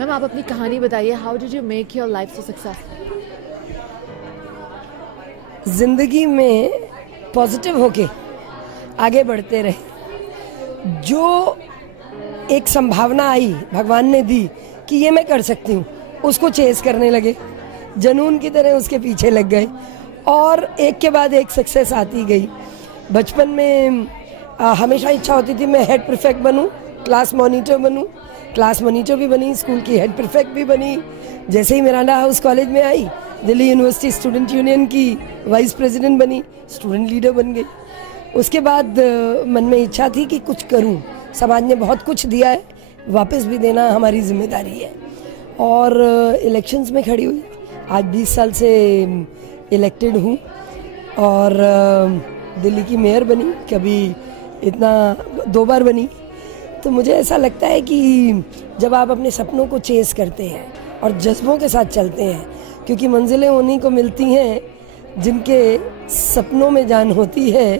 Ma'am आप अपनी कहानी बताइए, how did you make your life so successful? ज़िंदगी में पॉजिटिव होके आगे बढ़ते रहे। जो एक संभावना आई भगवान ने दी कि ये मैं कर सकती हूँ, उसको चेस करने लगे, जनून की तरह उसके पीछे लग गए और एक के बाद एक सक्सेस आती गई। बचपन में हमेशा इच्छा होती थी मैं हेड प्रीफेक्ट बनूं, क्लास मॉनिटर बनूं। क्लास मॉनिटर भी बनी, स्कूल की हेड प्रीफेक्ट भी बनी। जैसे ही मिरांडा हाउस कॉलेज में आई, दिल्ली यूनिवर्सिटी स्टूडेंट यूनियन की वाइस प्रेसिडेंट बनी, स्टूडेंट लीडर बन गई। उसके बाद मन में इच्छा थी कि कुछ करूं। समाज ने बहुत कुछ दिया है, वापस भी देना हमारी जिम्मेदारी है। और इलेक्शंस में खड़ी हुई, आज 20 साल से इलेक्टेड हूँ और दिल्ली की मेयर बनी, कभी इतना 2 बार बनी। तो मुझे ऐसा लगता है कि जब आप अपने सपनों को चेस करते हैं और जज्बों के साथ चलते हैं, क्योंकि मंजिलें उन्हीं को मिलती हैं जिनके सपनों में जान होती है,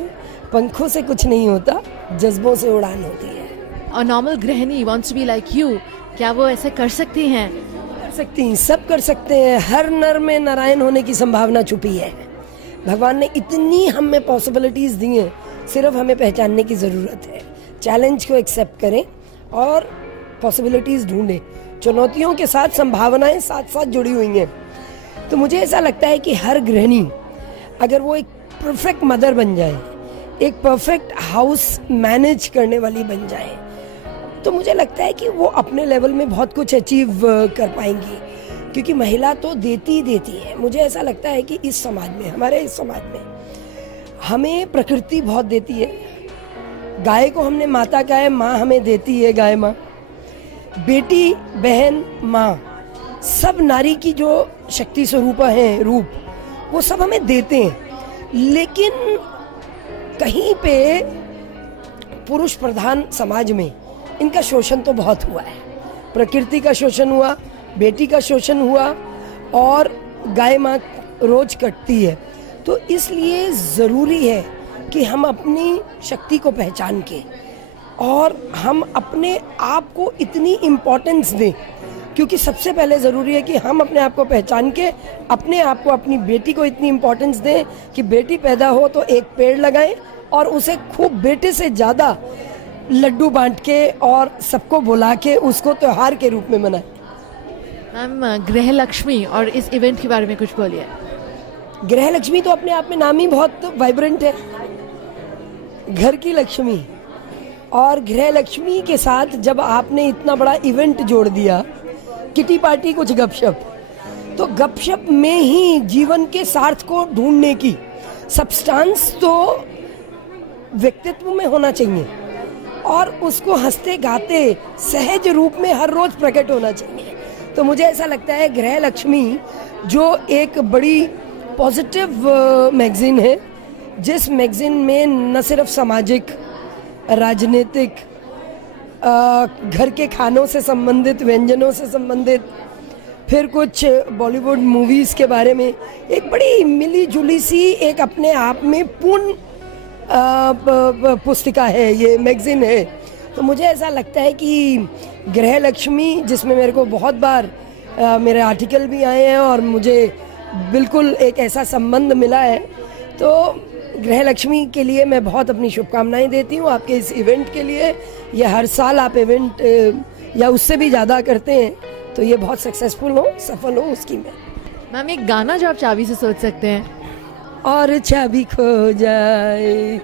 पंखों से कुछ नहीं होता, जज्बों से उड़ान होती है। और नॉर्मल गृहिणी wants to be like you, क्या वो ऐसे कर सकती हैं? कर सकती हैं, सब कर सकते हैं। हर नर में नारायण होने की संभावना छुपी है। भगवान ने इतनी हमें पॉसिबिलिटीज़ दी हैं, सिर्फ हमें पहचानने की ज़रूरत है। चैलेंज को एक्सेप्ट करें और पॉसिबिलिटीज़ ढूंढें। चुनौतियों के साथ संभावनाएं साथ साथ जुड़ी हुई हैं। तो मुझे ऐसा लगता है कि हर गृहिणी अगर वो एक परफेक्ट मदर बन जाए, एक परफेक्ट हाउस मैनेज करने वाली बन जाए, तो मुझे लगता है कि वो अपने लेवल में बहुत कुछ अचीव कर पाएंगी। क्योंकि महिला तो देती ही देती है। मुझे ऐसा लगता है कि इस समाज में, हमारे इस समाज में हमें प्रकृति बहुत देती है। गाय को हमने माता कहा है, माँ हमें देती है, गाय माँ। बेटी, बहन, माँ, सब नारी की जो शक्ति स्वरूप हैं, रूप, वो सब हमें देते हैं। लेकिन कहीं पे पुरुष प्रधान समाज में इनका शोषण तो बहुत हुआ है। प्रकृति का शोषण हुआ, बेटी का शोषण हुआ और गाय माँ रोज कटती है। तो इसलिए ज़रूरी है कि हम अपनी शक्ति को पहचान के और हम अपने आप को इतनी इम्पोर्टेंस दें, क्योंकि सबसे पहले ज़रूरी है कि हम अपने आप को पहचान के अपने आप को, अपनी बेटी को इतनी इम्पोर्टेंस दें कि बेटी पैदा हो तो एक पेड़ लगाएं और उसे खूब बेटे से ज़्यादा लड्डू बांट के और सबको बुला के उसको त्योहार के रूप में मनाएं। मैम गृह लक्ष्मी और इस इवेंट के बारे में कुछ बोलिए। गृह लक्ष्मी तो अपने आप में नाम ही बहुत वाइब्रेंट है, घर की लक्ष्मी। और गृह लक्ष्मी के साथ जब आपने इतना बड़ा इवेंट जोड़ दिया, किटी पार्टी, कुछ गपशप, तो गपशप में ही जीवन के सार्थ को ढूंढने की सब्सटेंस तो व्यक्तित्व में होना चाहिए और उसको हंसते गाते सहज रूप में हर रोज प्रकट होना चाहिए। तो मुझे ऐसा लगता है गृह लक्ष्मी जो एक बड़ी पॉजिटिव मैगजीन है, जिस मैगजीन में न सिर्फ सामाजिक, राजनीतिक, घर के खानों से संबंधित, व्यंजनों से संबंधित, फिर कुछ बॉलीवुड मूवीज़ के बारे में एक बड़ी मिली जुली सी एक अपने आप में पूर्ण पुस्तिका है, ये मैगजीन है। तो मुझे ऐसा लगता है कि गृह लक्ष्मी, जिसमें मेरे को बहुत बार मेरे आर्टिकल भी आए हैं और मुझे बिल्कुल एक ऐसा संबंध मिला है, तो गृह लक्ष्मी के लिए मैं बहुत अपनी शुभकामनाएं देती हूँ आपके इस इवेंट के लिए। ये हर साल आप इवेंट या उससे भी ज़्यादा करते हैं, तो ये बहुत सक्सेसफुल हो, सफल हो उसकी मैं। मैम एक गाना जो आप चाबी से सोच सकते हैं। और चाबी खो जाए